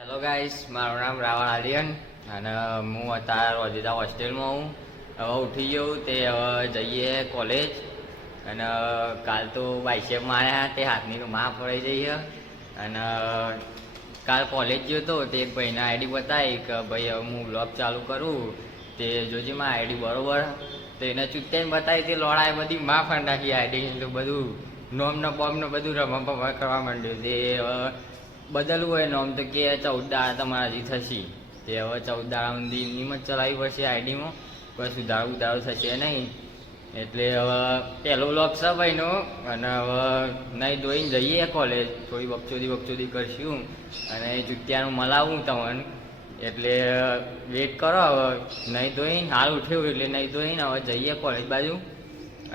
Hello guys, મારું નામ રાવળ આર્યન અને હું અત્યારે રોજીદા હોસ્ટેલમાં હું. હવે ઉઠી ગયો તે હવે જઈએ કોલેજ અને કાલ તો બાઇસેપ માર્યા તે હાથની માં પડી જઈએ અને કાલ કોલેજ ગયો તો તે એક ભાઈને આઈડી બતાવી કે ભાઈ હવે હું બ્લોગ ચાલુ કરું તે જોજે માં આઈડી બરોબર તો એને ચૂંટાઈને બતાવી તે લોડાએ બધી માં પણ નાખી આઈડી તો બધું નોમને બોમને બધું રમવા કરવા માંડ્યું તે બદલવું હોય નોમ તો કે 14 દાડા તમારાથી થશે તે હવે 14 દાડા સુધી નિયમિત ચલાવવી પડશે આઈડીમાં કોઈ સુધારો થશે નહીં એટલે હવે પહેલો બ્લોગ છે ભાઈનો અને હવે નહીં ધોઈને જઈએ કોલેજ થોડી બકચોદી કરશું અને ચૂંટિયાનું મલાવું તમને એટલે વેટ કરો હવે નહીં ધોઈને હાલ ઉઠ્યું એટલે નહીં ધોઈને હવે જઈએ કોલેજ બાજુ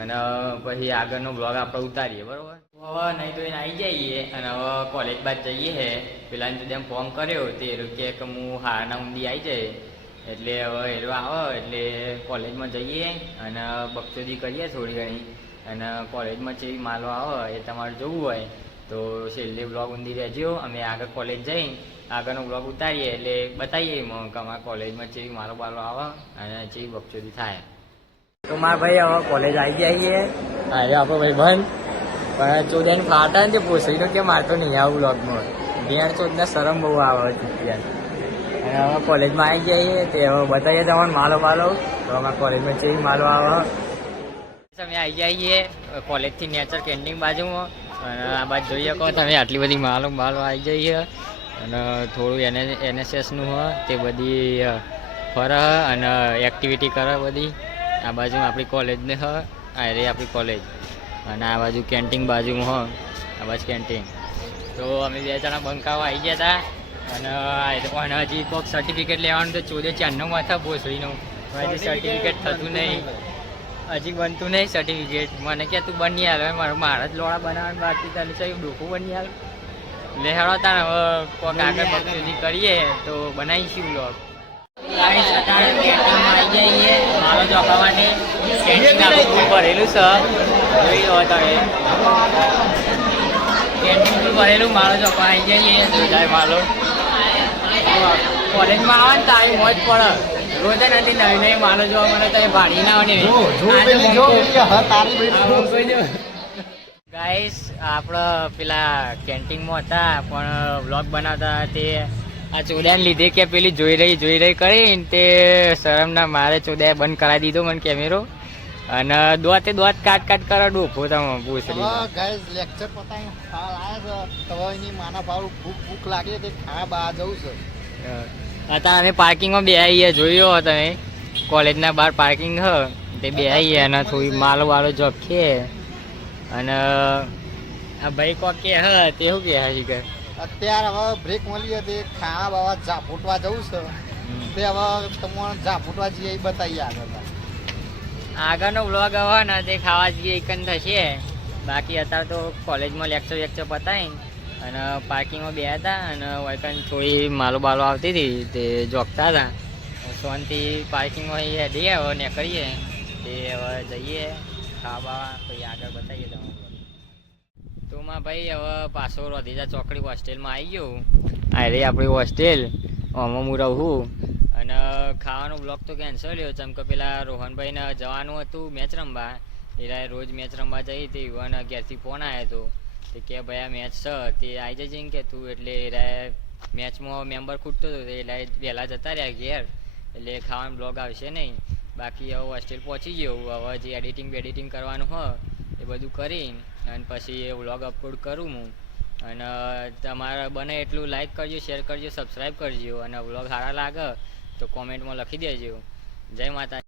અને પછી આગળનો બ્લોગ આપણે ઉતારીએ બરાબર. હવે નહીં ધોઈને આવી જઈએ અને હવે કોલેજ બાદ જઈએ હે પેલાને તો જેમ ફોન કર્યો તે કે હું હારના ઊંડી આવી જાય એટલે હવે એરો આવે એટલે કોલેજમાં જઈએ અને બકચોદી કરીએ થોડી ઘણી અને કોલેજમાં જેવી માલો આવે એ તમારે જોવું હોય તો છેલ્લે બ્લોગ ઊંધી રહેજો. અમે આગળ કોલેજ જઈને આગળનો બ્લોગ ઉતારીએ એટલે બતાવીએ એમાં કે અમારા કોલેજમાં જેવી માલો બાલો આવે અને જેવી બકચોદી થાય. તો મારા ભાઈ હવે કોલેજ આવી જઈએ અરે આપણો ભાઈ બંધ પણ ચોદ્યાને ફાટા ને તે પોસડીનો કે મારતો નહીં આવું બ્લોગમાં ભેણ ચોદના શરમ બહુ આવે ચૂંટિયા અને હવે કોલેજમાં આવી જઈએ તે હવે બતાવીએ તમને માલો બાલો તો અમારા કોલેજમાં જેવી માલો આવે અમે આવી જઈએ કોલેજથી નેચર કેન્ટીન બાજુમાં અને આ બાજુ જોઈએ કહો તમે આટલી બધી માલો આવી જઈએ અને થોડું એનએસએસનું હોય તે બધી ફરે અને એક્ટિવિટી કરે બધી. આ બાજુ આપણી કોલેજને હ આ રે આપણી કોલેજ અને આ બાજુ કેન્ટીન બાજુમાં હો આ બાજુ કેન્ટીન. તો અમે 2 જણા બંકાવા આવી ગયા હતા અને હજી કોઈક સર્ટિફિકેટ લેવાનું તો 14 માથા ભોસડીનું હજી સર્ટિફિકેટ થતું નહીં હજી બનતું નહીં સર્ટિફિકેટ. મને કે તું બની હાલ મારા જ લોડા બનાવવાનું બાકી તને ચાલ્યું ડોકું બની હાલ લે હેડો તાને હવે કોઈક આગળ બકચોદી કરીએ તો બનાવીશું બ્લોગ. મારો ચોખા માટે કેન્ટીન ભરેલું છે જોઈ લો તમે કેન્ટીન ભરેલું મારો ચોખા આવી જઈએ જોઈ માલો કોલેજમાં આવે ને તારી મોજ પડે રોજ નથી નવી નવી માલો જોવા મને તમે ભાડી ના આવે ગાઈસ આપણે પેલા કેન્ટીનમાં હતા પણ વ્લોગ બનાવતા તે આ ચોદાને લીધે કે પેલી જોઈ રહી કરીને તે શરમના મારે ચોદાએ બંધ કરાવી દીધો મને કેમેરો અને દોત કાટ કરે ડોફો તમે પૂછડી ગાઈસ લેક્ચર પતાવી હાલ આયા છે તો એની માના ભાવ ભૂખ લાગે કે ખાવા બહાર જવું છે. અત્યારે અમે પાર્કિંગમાં બેહાઈએ જોયો તમે કોલેજના બહાર પાર્કિંગ હ તે બેહાઈએ અને થોડી માલો વાળો જોખીએ અને આ ભાઈ કોક કે હ તે શું કહે છે અત્યારે હવે બ્રેક મળી હતી ખાવા બાવા ઝાપૂટવા જવું છે તે હવે તમારે ઝાપૂટવા જઈએ એ બતાવીએ આગળનો બ્લોગ હવે ને તે ખાવા જઈએ એકન થશે. બાકી અત્યારે તો કોલેજમાં લેક્ચર પતાવી અને પાર્કિંગમાં બેહ્યા હતા અને વૈકન થોડી માલો બાલો આવતી હતી તે જોગતા હતા સોનથી પાર્કિંગમાં હેડીએ હવે નીકળીએ તે હવે જઈએ ખાવા બાવા પછી આગળ બતાવીએ તમે. તો માં ભાઈ હવે પાછો રોધીજા ચોકડી હોસ્ટેલમાં આવી ગયો આ રે આપણી હોસ્ટેલ આમાં હું રહું અને ખાવાનો બ્લોગ તો કેન્સલ થયો જેમ કે પેલા રોહનભાઈને જવાનું હતું મેચ રમવા એટલે રોજ મેચ રમવા જઈ તે યુવાને ઘેરથી ફોન આવ્યો હતો તે કે ભાઈ આ મેચ છે તે આવી જજે કે તું એટલે એ મેચમાં મેમ્બર ખૂટતો હતો એટલે વહેલા જતા રહ્યા ઘેર એટલે ખાવાનો બ્લોગ આવશે નહીં. બાકી હવે હોસ્ટેલ પહોંચી ગયો હવે જે એડિટિંગ કરવાનું હોય એ બધું કરીને અને પછી એ વ્લોગ અપલોડ કરું હું અને તમારે બને એટલું લાઈક કરજો શેર કરજો સબસ્ક્રાઈબ કરજો અને વ્લોગ સારા લાગે તો કોમેન્ટમાં લખી દેજો. જય માતા.